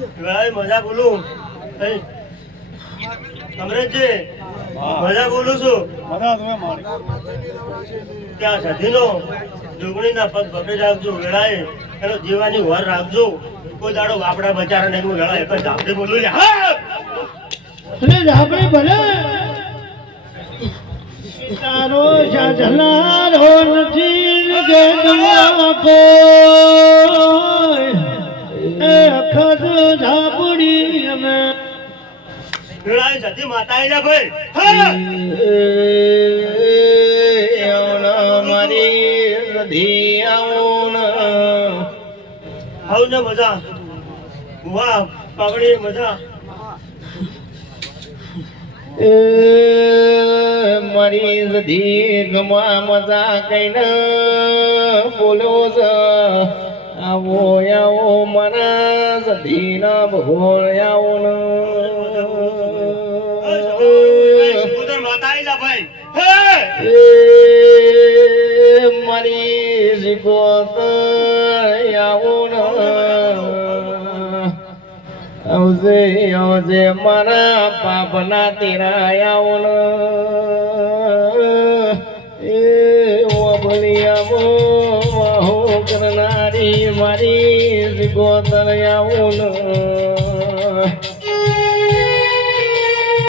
ભાઈ મજા બોલું અમરેશજી મજા બોલું છું ત્યાં સધીનો જોગણીના પગ પકડી રાખજો વેળાએ એનો જીવાની વર રાખજો કોઈ દાડો વાપડા બચારા ને વેળા એક જ ઝાપડી બોલું ઝાપડી ભલે તારો સાધનારો નથી કે અખત ઝાપડી અમે વેળાએ સધી માતા આયા ભાઈ મારી સધી આવું ને મજા વાહ પાવડી મજા મારી સધી ગમા મજા કઈને બોલો છે આવો આવો મારા સધી ના ભગોળ આવો ને માતા આયા ભાઈ મારી શીખોત આવો ને આવજે આવજે મારા પાપના તીરા આવો ને એ ઓબલિયામો વાહો કરનારી મારી શીખોત આવો ને